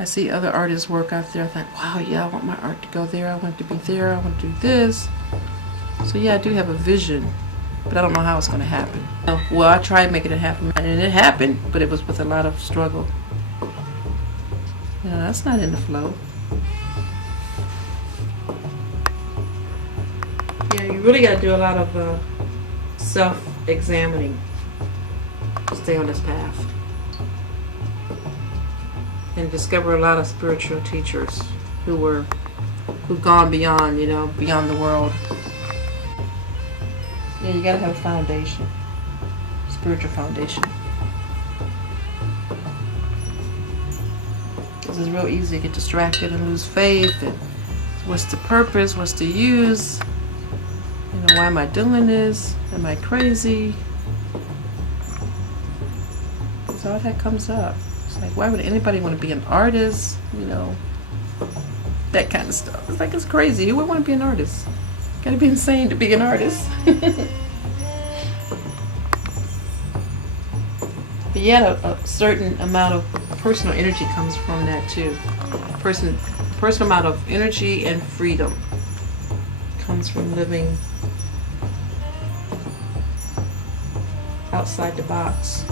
I see other artists work out there. I think, wow, yeah, I want my art to go there. I want it to be there. I want to do this. So yeah, I do have a vision, but I don't know how it's going to happen. Well, I tried making it happen, and it happened, but it was with a lot of struggle. You know, that's not in the flow. Yeah, you really got to do a lot of self-examining to stay on this path. And discover a lot of spiritual teachers who've gone beyond, you know, beyond the world. Yeah, you gotta have a foundation, spiritual foundation. Because it's real easy to get distracted and lose faith. And what's the purpose? What's the use? You know, why am I doing this? Am I crazy? Because all that comes up. It's like, why would anybody want to be an artist? You know, that kind of stuff. It's like, it's crazy. Who would want to be an artist? Gotta be insane to be an artist. But yeah, a certain amount of personal energy comes from that too. Personal amount of energy and freedom comes from living outside the box.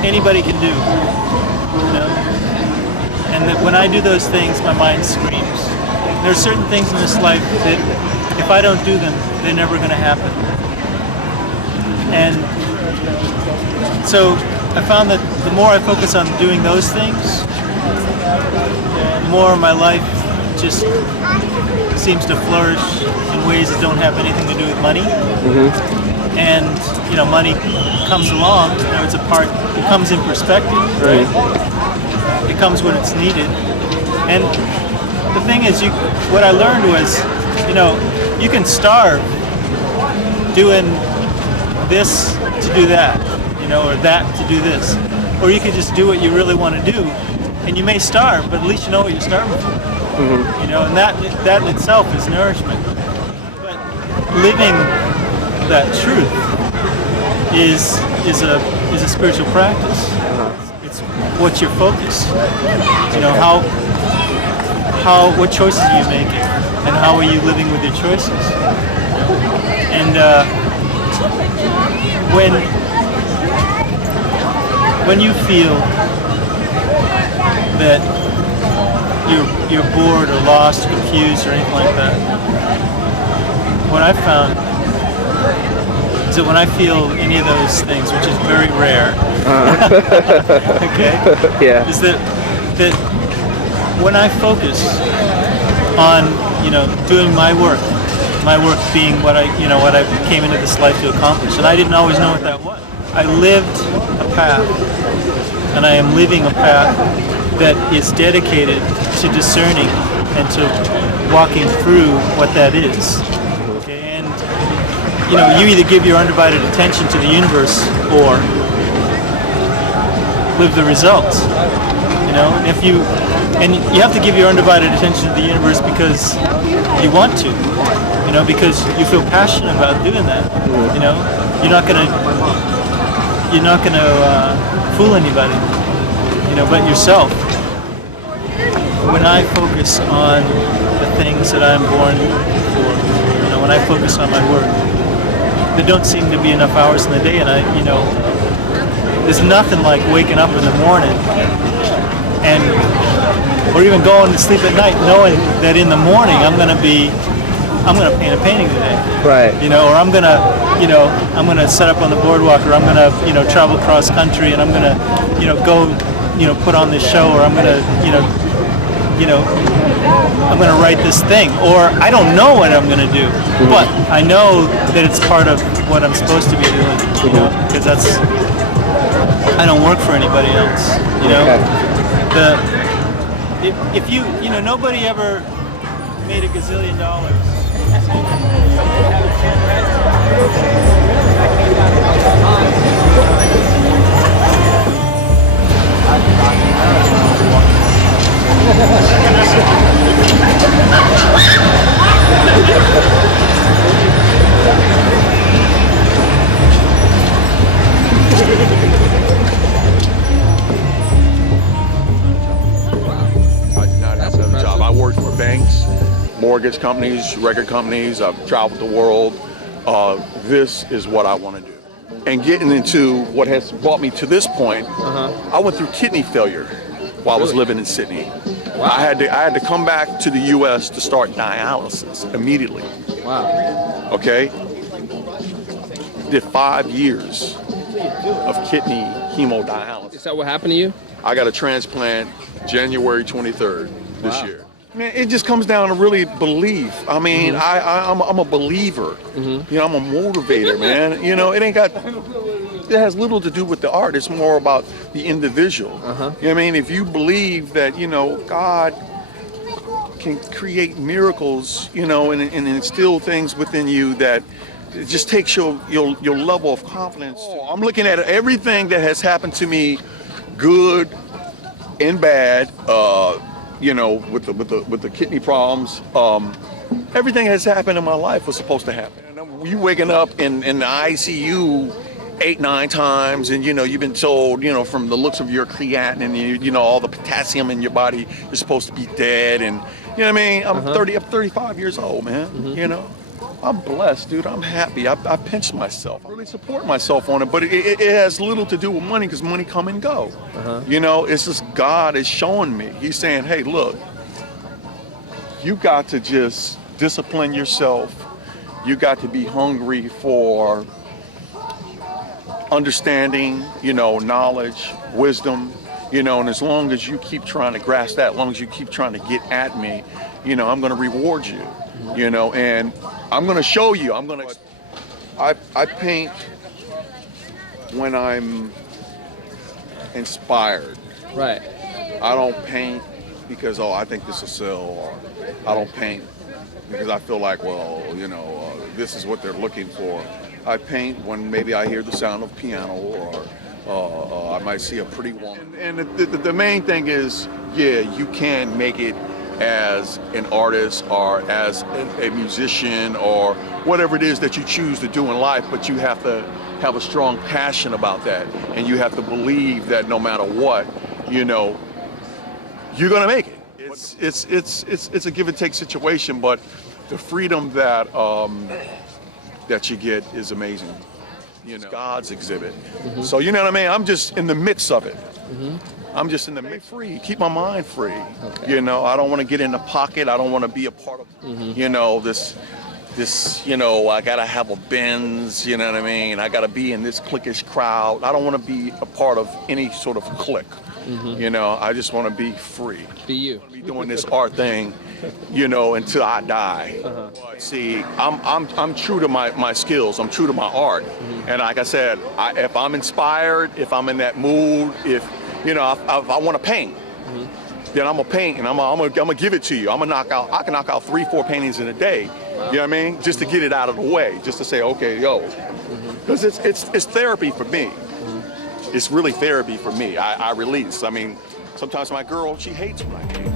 Anybody can do, you know, and that when I do those things, my mind screams. There are certain things in this life that if I don't do them, they're never going to happen. And so I found that the more I focus on doing those things, the more my life just seems to flourish in ways that don't have anything to do with money. And you know, money comes along, you know, it comes in perspective, right? It comes when it's needed. And the thing is, what I learned was, you know, you can starve doing this to do that, you know, or that to do this. Or you could just do what you really want to do, and you may starve, but at least you know what you're starving for. You know, and that in itself is nourishment. But living that truth is a spiritual practice. It's what's your focus. You know, what choices are you making, and how are you living with your choices? And when you feel that you're bored or lost, or confused, or anything like that, what I've found is that when I feel any of those things, which is very rare, okay, yeah, is that when I focus on, you know, doing my work being what I came into this life to accomplish, and I didn't always know what that was. I lived a path, and I am living a path that is dedicated to discerning and to walking through what that is. You know, you either give your undivided attention to the universe or live the results. You know, and you have to give your undivided attention to the universe because you want to. You know, because you feel passionate about doing that. You know, you're not gonna fool anybody. You know, but yourself. When I focus on the things that I'm born for, you know, when I focus on my work, there don't seem to be enough hours in the day, and there's nothing like waking up in the morning and or even going to sleep at night knowing that in the morning I'm going to paint a painting today. Right. You know, or I'm going to set up on the boardwalk, or I'm going to, travel cross country, and I'm going to, go, put on this show, or I'm going to, I'm going to write this thing, or I don't know what I'm going to do, but I know that it's part of what I'm supposed to be doing, because I don't work for anybody else, If nobody ever made $1 gazillion. I worked for banks, mortgage companies, record companies. I've traveled the world. This is what I want to do. And getting into what has brought me to this point, I went through kidney failure while I was living in Sydney. Wow. I had to come back to the U.S. to start dialysis immediately. Wow. Okay? Did 5 years of kidney hemodialysis. Is that what happened to you? I got a transplant January 23rd this year. Man, it just comes down to really belief. I mean, I'm a believer. I'm a motivator, man. It has little to do with the art. It's more about the individual. You know what I mean? If you believe that, God can create miracles, and instill things within you that it just takes your level of confidence. I'm looking at everything that has happened to me, good and bad, with the kidney problems. Everything that's happened in my life was supposed to happen. And you waking up in the ICU 8-9 times, and you've been told, from the looks of your creatinine, all the potassium in your body is supposed to be dead, and you know what I mean. I'm 35 years old, man. I'm blessed, dude. I'm happy. I pinch myself. I really support myself on it, but it has little to do with money, because money come and go. It's just God is showing me. He's saying, hey, look, you got to just discipline yourself. You got to be hungry for understanding, knowledge, wisdom, and as long as you keep trying to grasp that, as long as you keep trying to get at me, I'm going to reward you, and I'm going to show you. I paint when I'm inspired. Right. I don't paint because, I think this will sell, or I don't paint because I feel like, this is what they're looking for. I paint when maybe I hear the sound of piano, or I might see a pretty woman. And the main thing is, you can make it as an artist or as a musician or whatever it is that you choose to do in life, but you have to have a strong passion about that, and you have to believe that no matter what, you're gonna make it. It's a give and take situation, but the freedom that that you get is amazing. God's exhibit. So you know what I mean? I'm just in the midst of it. I'm just in the midst, free. Keep my mind free. Okay. I don't want to get in the pocket. I don't want to be a part of this, I gotta have a Benz, you know what I mean? I gotta be in this cliquish crowd. I don't want to be a part of any sort of clique. I just want to be free. Be you. Be doing this art thing, until I die. See, I'm true to my skills. I'm true to my art. And like I said, if I'm inspired, if I'm in that mood, if I want to paint, then I'm gonna paint, and I'm gonna give it to you. I can knock out 3-4 paintings in a day. Wow. You know what I mean? Just to get it out of the way, just to say, okay, because it's therapy for me. It's really therapy for me. I release. I mean, sometimes my girl, she hates when I paint.